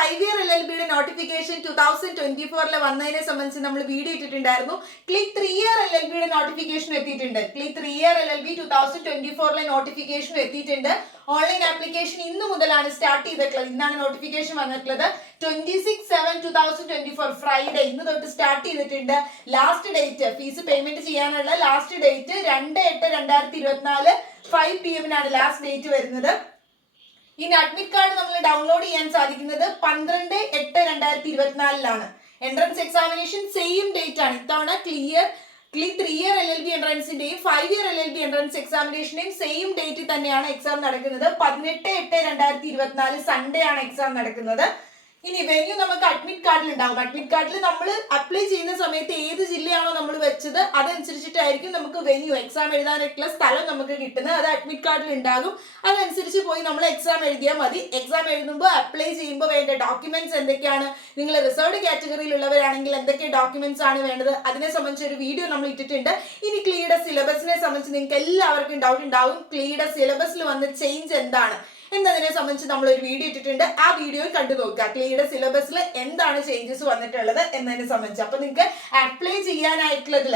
5 year LLB notification 2024 വന്നതിനെ സംബന്ധിച്ച് നമ്മൾ വീഡിയോ ഇട്ടിട്ടുണ്ടായിരുന്നു. ക്ലിക്ക് 3 year LLB നോട്ടിഫിക്കേഷൻ എത്തിയിട്ടുണ്ട്. ക്ലിക്ക് 3 year LLB 2024 നോട്ടിഫിക്കേഷൻ എത്തിയിട്ടുണ്ട്. ഓൺലൈൻ ആപ്ലിക്കേഷൻ ഇന്ന് മുതലാണ് സ്റ്റാർട്ട് ചെയ്തിട്ടുള്ളത്. ഇന്നാണ് നോട്ടിഫിക്കേഷൻ വന്നിട്ടുള്ളത്. 26/7/2024 ഫ്രൈഡേ ഇന്ന് തൊട്ട് സ്റ്റാർട്ട് ചെയ്തിട്ടുണ്ട്. ലാസ്റ്റ് ഡേറ്റ് ഫീസ് പേയ്മെന്റ് ചെയ്യാനുള്ള last date 2/8/2024 5 PM last date വരുന്നത്. ഇനി അഡ്മിറ്റ് കാർഡ് നമ്മൾ ഡൗൺലോഡ് ചെയ്യാൻ സാധിക്കുന്നത് 12/8/2024 എൻട്രൻസ് എക്സാമിനേഷൻ സെയിം ഡേറ്റ് ആണ്. ഇത്തവണ ക്ലിക്ക് 3 year LLB എൻട്രൻസിന്റെയും 5 year LLB എൻട്രൻസ് എക്സാമിനേഷന്റെയും സെയിം ഡേറ്റ് തന്നെയാണ് എക്സാം നടക്കുന്നത്. 18/8/2024 സൺഡേ ആണ് എക്സാം നടക്കുന്നത്. ഇനി വെന്യൂ നമുക്ക് അഡ്മിറ്റ് കാർഡിൽ ഉണ്ടാവും. അഡ്മിറ്റ് കാർഡിൽ നമ്മൾ അപ്ലൈ ചെയ്യുന്ന സമയത്ത് ഏത് ജില്ലയാണോ നമ്മൾ വെച്ചത് അതനുസരിച്ചിട്ടായിരിക്കും നമുക്ക് വെന്യൂ എക്സാം എഴുതാനായിട്ടുള്ള സ്ഥലം നമുക്ക് കിട്ടുന്നത്. അത് അഡ്മിറ്റ് കാർഡിൽ ഉണ്ടാകും. അതനുസരിച്ച് പോയി നമ്മൾ എക്സാം എഴുതിയാൽ മതി. എക്സാം എഴുതുമ്പോൾ അപ്ലൈ ചെയ്യുമ്പോൾ വേണ്ട ഡോക്യുമെന്റ്സ് എന്തൊക്കെയാണ്, നിങ്ങൾ റിസർവ്ഡ് കാറ്റഗറിയിലുള്ളവരാണെങ്കിൽ എന്തൊക്കെ ഡോക്യുമെന്റ്സ് ആണ് വേണ്ടത്, അതിനെ സംബന്ധിച്ച് ഒരു വീഡിയോ നമ്മൾ ഇട്ടിട്ടുണ്ട്. ഇനി ക്ലീയുടെ സിലബസിനെ സംബന്ധിച്ച് നിങ്ങൾക്ക് എല്ലാവർക്കും ഡൗട്ട് ഉണ്ടാവും. ക്ലീയുടെ സിലബസിൽ വന്ന ചേഞ്ച് എന്താണ് എന്നതിനെ സംബന്ധിച്ച് നമ്മൾ ഒരു വീഡിയോ ഇട്ടിട്ടുണ്ട്. ആ വീഡിയോ കണ്ടു നോക്കുക. ക്ലീയുടെ സിലബസിൽ എന്താണ് ചേഞ്ചസ് വന്നിട്ടുള്ളത് എന്നതിനെ സംബന്ധിച്ച്. അപ്പൊ നിങ്ങൾക്ക് അപ്ലൈ ചെയ്യാനായിട്ടുള്ളതിൽ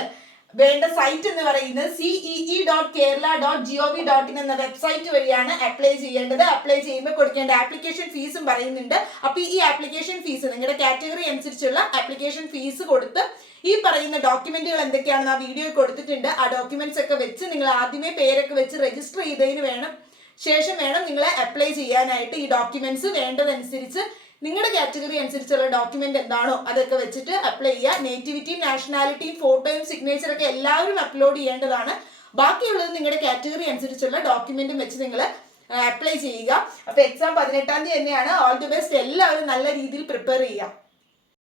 വേണ്ട സൈറ്റ് എന്ന് പറയുന്നത് cee.kerala.gov.in എന്ന വെബ്സൈറ്റ് വഴിയാണ് അപ്ലൈ ചെയ്യേണ്ടത്. അപ്ലൈ ചെയ്യുമ്പോൾ കൊടുക്കേണ്ട ആപ്ലിക്കേഷൻ ഫീസും പറയുന്നുണ്ട്. അപ്പൊ ഈ ആപ്ലിക്കേഷൻ ഫീസ് നിങ്ങളുടെ കാറ്റഗറി അനുസരിച്ചുള്ള ആപ്ലിക്കേഷൻ ഫീസ് കൊടുത്ത് ഈ പറയുന്ന ഡോക്യുമെന്റുകൾ എന്തൊക്കെയാണെന്ന് ആ വീഡിയോ കൊടുത്തിട്ടുണ്ട്. ആ ഡോക്യുമെന്റ്സ് ഒക്കെ വെച്ച് നിങ്ങൾ ആദ്യമേ പേരൊക്കെ വെച്ച് രജിസ്റ്റർ ചെയ്തതിന് ശേഷം വേണം നിങ്ങൾ അപ്ലൈ ചെയ്യാനായിട്ട്. ഈ ഡോക്യുമെന്റ്സ് വേണ്ടതനുസരിച്ച് നിങ്ങളുടെ കാറ്റഗറി അനുസരിച്ചുള്ള ഡോക്യുമെന്റ് എന്താണോ അതൊക്കെ വെച്ചിട്ട് അപ്ലൈ ചെയ്യുക. നേറ്റിവിറ്റിയും നാഷണാലിറ്റിയും ഫോട്ടോയും സിഗ്നേച്ചറൊക്കെ എല്ലാവരും അപ്ലോഡ് ചെയ്യേണ്ടതാണ്. ബാക്കിയുള്ളത് നിങ്ങളുടെ കാറ്റഗറി അനുസരിച്ചുള്ള ഡോക്യുമെന്റും വെച്ച് നിങ്ങൾ അപ്ലൈ ചെയ്യുക. അപ്പൊ എക്സാം 18 തന്നെയാണ്. All the best. എല്ലാവരും നല്ല രീതിയിൽ പ്രിപ്പയർ ചെയ്യുക.